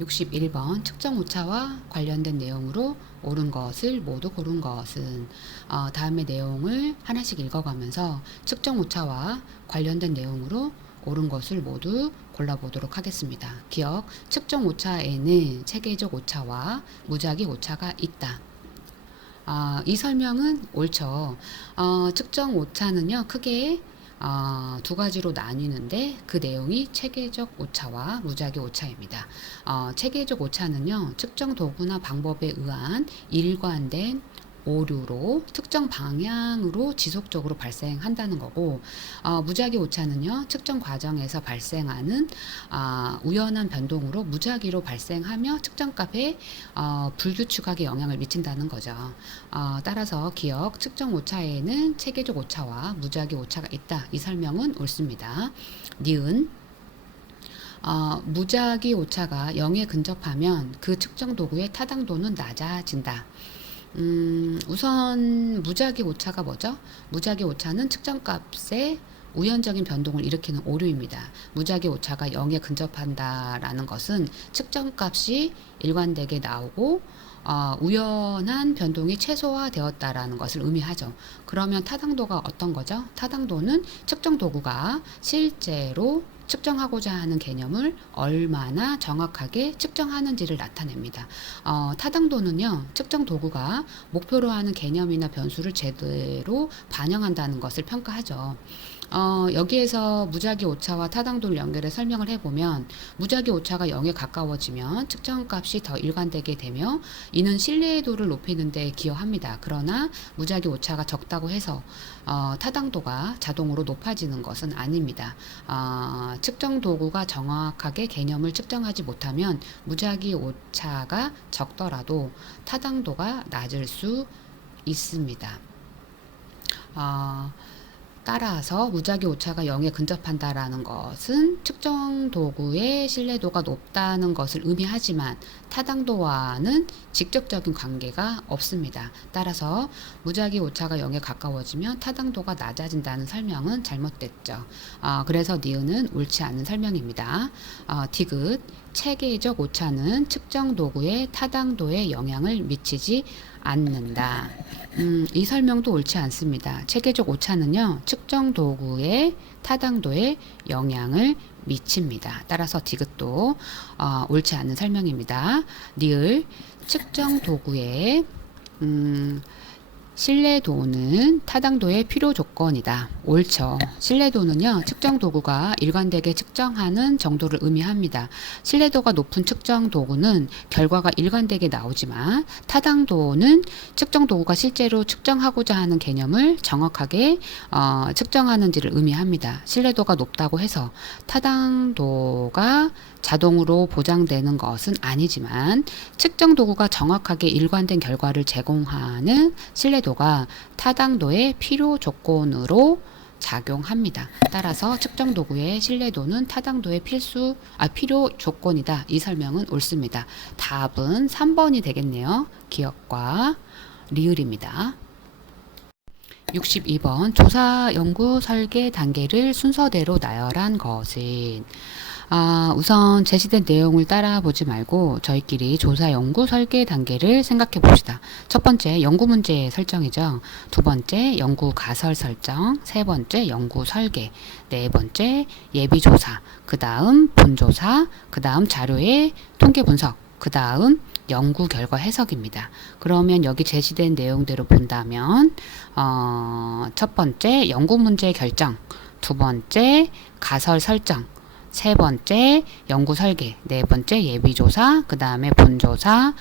61번 측정 오차와 관련된 내용으로 옳은 것을 모두 고른 것은 다음의 내용을 하나씩 읽어가면서 측정 오차와 관련된 내용으로 옳은 것을 모두 골라보도록 하겠습니다. 기억, 측정 오차에는 체계적 오차와 무작위 오차가 있다. 이 설명은 옳죠. 측정 오차는요, 크게 두 가지로 나뉘는데 그 내용이 체계적 오차와 무작위 오차입니다. 체계적 오차는요, 측정 도구나 방법에 의한 일관된 오류로 특정 방향으로 지속적으로 발생한다는 거고, 무작위 오차는요, 측정 과정에서 발생하는 우연한 변동으로 무작위로 발생하며 측정값에 불규칙하게 영향을 미친다는 거죠. 따라서 기억, 측정 오차에는 체계적 오차와 무작위 오차가 있다. 이 설명은 옳습니다. 니은 무작위 오차가 0에 근접하면 그 측정 도구의 타당도는 낮아진다. 우선 무작위 오차가 뭐죠? 무작위 오차는 측정값에 우연적인 변동을 일으키는 오류입니다. 무작위 오차가 0에 근접한다라는 것은 측정값이 일관되게 나오고 우연한 변동이 최소화되었다라는 것을 의미하죠. 그러면 타당도가 어떤 거죠? 타당도는 측정 도구가 실제로 측정하고자 하는 개념을 얼마나 정확하게 측정하는지를 나타냅니다. 타당도는요, 측정 도구가 목표로 하는 개념이나 변수를 제대로 반영한다는 것을 평가하죠. 여기에서 무작위 오차와 타당도를 연결해 설명을 해보면 무작위 오차가 0에 가까워지면 측정값이 더 일관되게 되며 이는 신뢰도를 높이는 데 기여합니다. 그러나 무작위 오차가 적다고 해서 타당도가 자동으로 높아지는 것은 아닙니다. 측정 도구가 정확하게 개념을 측정하지 못하면 무작위 오차가 적더라도 타당도가 낮을 수 있습니다. 따라서 무작위 오차가 0에 근접한다라는 것은 측정 도구의 신뢰도가 높다는 것을 의미하지만 타당도와는 직접적인 관계가 없습니다. 따라서 무작위 오차가 0에 가까워지면 타당도가 낮아진다는 설명은 잘못됐죠. 그래서 니은은 옳지 않은 설명입니다. 디귿, 체계적 오차는 측정 도구의 타당도에 영향을 미치지 않는다. 이 설명도 옳지 않습니다. 체계적 오차는요, 측정 도구의 타당도에 영향을 미칩니다. 따라서 디귿도 옳지 않은 설명입니다. 니을, 측정 도구의 신뢰도는 타당도의 필요 조건이다. 옳죠. 신뢰도는요, 측정 도구가 일관되게 측정하는 정도를 의미합니다. 신뢰도가 높은 측정 도구는 결과가 일관되게 나오지만 타당도는 측정 도구가 실제로 측정하고자 하는 개념을 정확하게 측정하는지를 의미합니다. 신뢰도가 높다고 해서 타당도가 자동으로 보장되는 것은 아니지만 측정 도구가 정확하게 일관된 결과를 제공하는 신뢰도가 타당도의 필요 조건으로 작용합니다. 따라서 측정 도구의 신뢰도는 타당도의 필요 조건이다. 이 설명은 옳습니다. 답은 3번이 되겠네요. 기억과 리을입니다. 62번 조사, 연구, 설계 단계를 순서대로 나열한 것은 우선 제시된 내용을 따라 보지 말고 저희끼리 조사, 연구, 설계 단계를 생각해 봅시다. 첫 번째, 연구 문제 설정이죠. 두 번째, 연구 가설 설정. 세 번째, 연구 설계. 네 번째, 예비 조사. 그 다음 본조사. 그 다음 자료의 통계 분석. 그 다음 연구 결과 해석입니다. 그러면 여기 제시된 내용대로 본다면 첫 번째, 연구 문제 결정. 두 번째, 가설 설정. 세 번째 연구 설계, 네 번째 예비 조사, 그 다음에 본조사,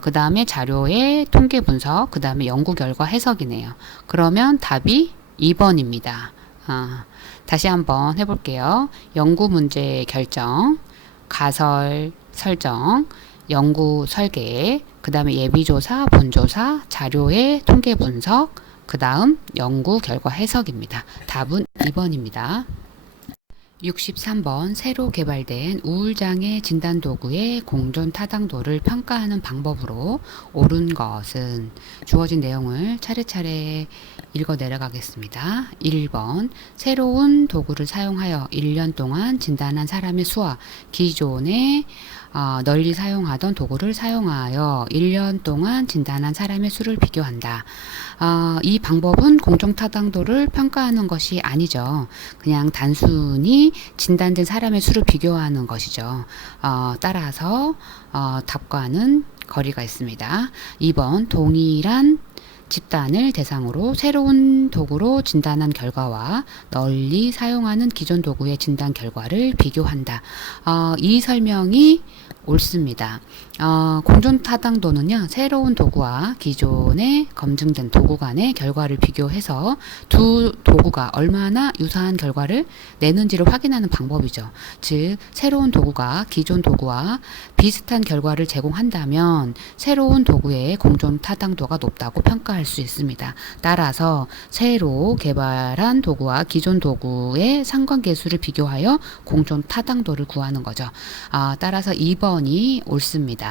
그 다음에 자료의 통계 분석, 그 다음에 연구 결과 해석이네요. 그러면 답이 2번입니다. 다시 한번 해볼게요. 연구 문제 결정, 가설 설정, 연구 설계, 그 다음에 예비 조사, 본조사, 자료의 통계 분석, 그 다음 연구 결과 해석입니다. 답은 2번입니다. 63번 새로 개발된 우울장애 진단도구의 공존 타당도를 평가하는 방법으로 옳은 것은 주어진 내용을 차례차례 읽어 내려가겠습니다. 1번 새로운 도구를 사용하여 1년 동안 진단한 사람의 수와 기존의 널리 사용하던 도구를 사용하여 1년 동안 진단한 사람의 수를 비교한다. 이 방법은 공정타당도를 평가하는 것이 아니죠. 그냥 단순히 진단된 사람의 수를 비교하는 것이죠. 따라서 답과는 거리가 있습니다. 2번 동일한 집단을 대상으로 새로운 도구로 진단한 결과와 널리 사용하는 기존 도구의 진단 결과를 비교한다. 이 설명이 옳습니다. 공존타당도는요, 새로운 도구와 기존에 검증된 도구 간의 결과를 비교해서 두 도구가 얼마나 유사한 결과를 내는지를 확인하는 방법이죠. 즉, 새로운 도구가 기존 도구와 비슷한 결과를 제공한다면 새로운 도구의 공존타당도가 높다고 평가할 수 있습니다. 따라서 새로 개발한 도구와 기존 도구의 상관계수를 비교하여 공존타당도를 구하는 거죠. 따라서 2번이 옳습니다.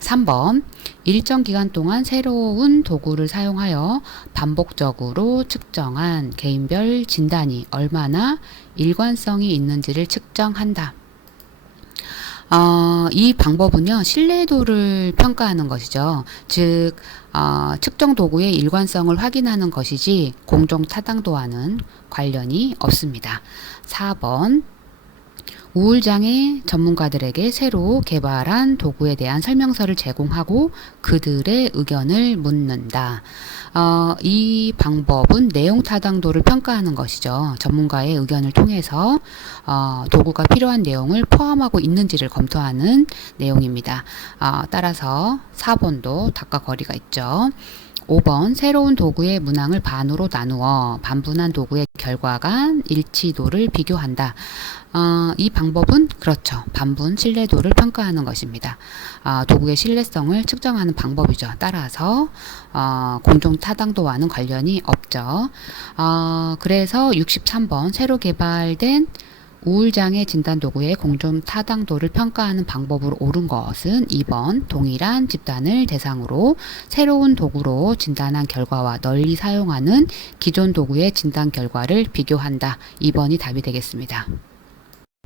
3번 일정 기간 동안 새로운 도구를 사용하여 반복적으로 측정한 개인별 진단이 얼마나 일관성이 있는지를 측정한다. 이 방법은요, 신뢰도를 평가하는 것이죠. 즉, 측정 도구의 일관성을 확인하는 것이지 공정타당도와는 관련이 없습니다. 4번 우울장애 전문가들에게 새로 개발한 도구에 대한 설명서를 제공하고 그들의 의견을 묻는다. 이 방법은 내용 타당도를 평가하는 것이죠. 전문가의 의견을 통해서 도구가 필요한 내용을 포함하고 있는지를 검토하는 내용입니다. 따라서 4번도 답과 거리가 있죠. 5번 새로운 도구의 문항을 반으로 나누어 반분한 도구의 결과 간 일치도를 비교한다. 이 방법은 그렇죠. 반분 신뢰도를 평가하는 것입니다. 도구의 신뢰성을 측정하는 방법이죠. 따라서 공정타당도와는 관련이 없죠. 그래서 63번 새로 개발된 우울장애 진단도구의 공정타당도를 평가하는 방법으로 옳은 것은 2번 동일한 집단을 대상으로 새로운 도구로 진단한 결과와 널리 사용하는 기존 도구의 진단 결과를 비교한다. 2번이 답이 되겠습니다.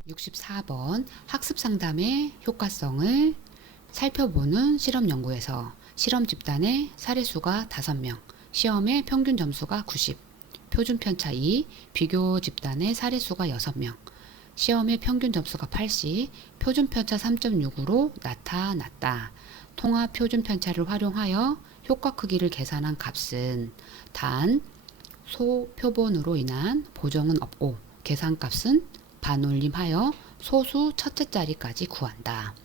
64번 학습 상담의 효과성을 살펴보는 실험 연구에서 실험 집단의 사례수가 5명, 시험의 평균 점수가 90, 표준 편차 2, 비교 집단의 사례수가 6명, 시험의 평균 점수가 80, 표준 편차 3.6으로 나타났다. 통합 표준 편차를 활용하여 효과 크기를 계산한 값은 단 소표본으로 인한 보정은 없고 계산값은 반올림하여 소수 첫째 자리까지 구한다.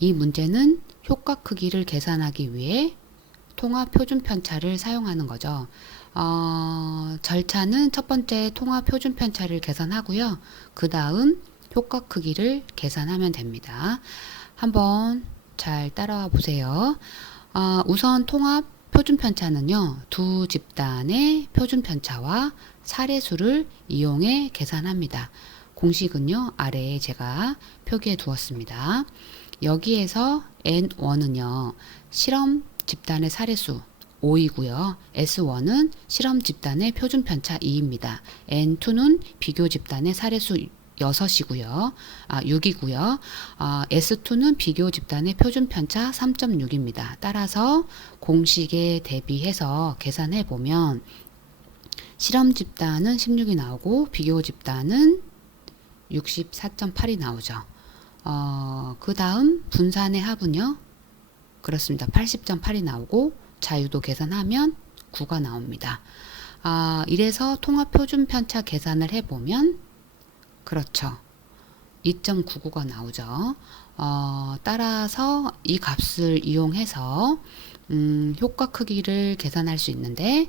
이 문제는 효과 크기를 계산하기 위해 통합 표준 편차를 사용하는 거죠. 절차는 첫 번째 통합 표준 편차를 계산하고요. 그 다음 효과 크기를 계산하면 됩니다. 한번 잘 따라와 보세요. 우선 통합 표준 편차는요, 두 집단의 표준 편차와 사례수를 이용해 계산합니다. 공식은요, 아래에 제가 표기해 두었습니다. 여기에서 N1은요, 실험 집단의 사례수 5이고요. S1은 실험 집단의 표준 편차 2입니다. N2는 비교 집단의 사례수 6이고요. 6이고요. S2는 비교 집단의 표준 편차 3.6입니다. 따라서 공식에 대비해서 계산해 보면 실험 집단은 16이 나오고 비교 집단은 64.8이 나오죠. 그 다음 분산의 합은요. 그렇습니다. 80.8이 나오고 자유도 계산하면 9가 나옵니다. 이래서 통합 표준 편차 계산을 해보면 그렇죠. 2.99가 나오죠. 따라서 이 값을 이용해서 효과 크기를 계산할 수 있는데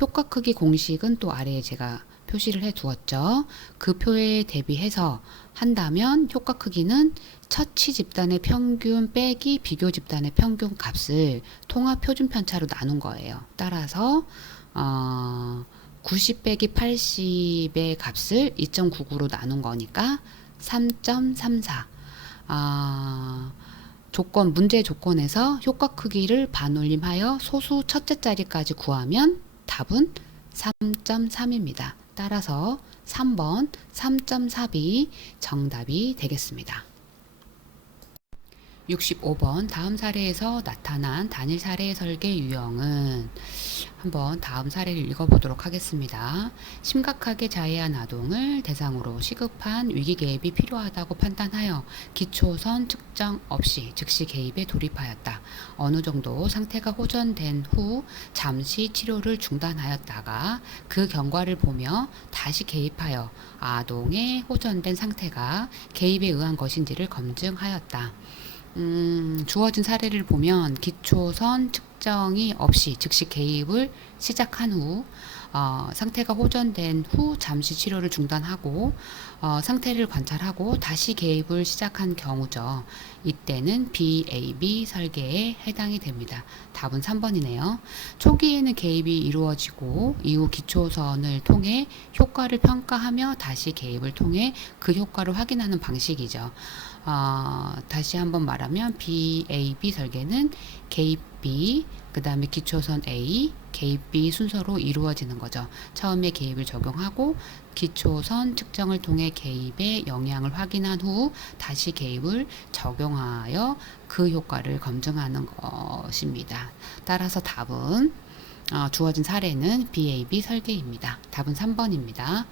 효과 크기 공식은 또 아래에 제가 표시를 해 두었죠. 그 표에 대비해서 한다면 효과 크기는 처치 집단의 평균 빼기 비교 집단의 평균 값을 통합 표준 편차로 나눈 거예요. 따라서 90 빼기 80의 값을 2.99로 나눈 거니까 3.34. 문제 조건에서 효과 크기를 반올림하여 소수 첫째 자리까지 구하면 답은 3.3입니다. 따라서 3번 3.4이 정답이 되겠습니다. 65번 다음 사례에서 나타난 단일 사례 설계 유형은 한번 다음 사례를 읽어보도록 하겠습니다. 심각하게 자해한 아동을 대상으로 시급한 위기 개입이 필요하다고 판단하여 기초선 측정 없이 즉시 개입에 돌입하였다. 어느 정도 상태가 호전된 후 잠시 치료를 중단하였다가 그 경과를 보며 다시 개입하여 아동의 호전된 상태가 개입에 의한 것인지를 검증하였다. 주어진 사례를 보면 기초선 측정이 없이 즉시 개입을 시작한 후 상태가 호전된 후 잠시 치료를 중단하고 상태를 관찰하고 다시 개입을 시작한 경우죠. 이때는 BAB 설계에 해당이 됩니다. 답은 3번이네요. 초기에는 개입이 이루어지고 이후 기초선을 통해 효과를 평가하며 다시 개입을 통해 그 효과를 확인하는 방식이죠. 다시 한번 말하면 BAB 설계는 개입 B, 그 다음에 기초선 A, 개입 B 순서로 이루어지는 거죠. 처음에 개입을 적용하고 기초선 측정을 통해 개입의 영향을 확인한 후 다시 개입을 적용하여 그 효과를 검증하는 것입니다. 따라서 답은 주어진 사례는 BAB 설계입니다. 답은 3번입니다.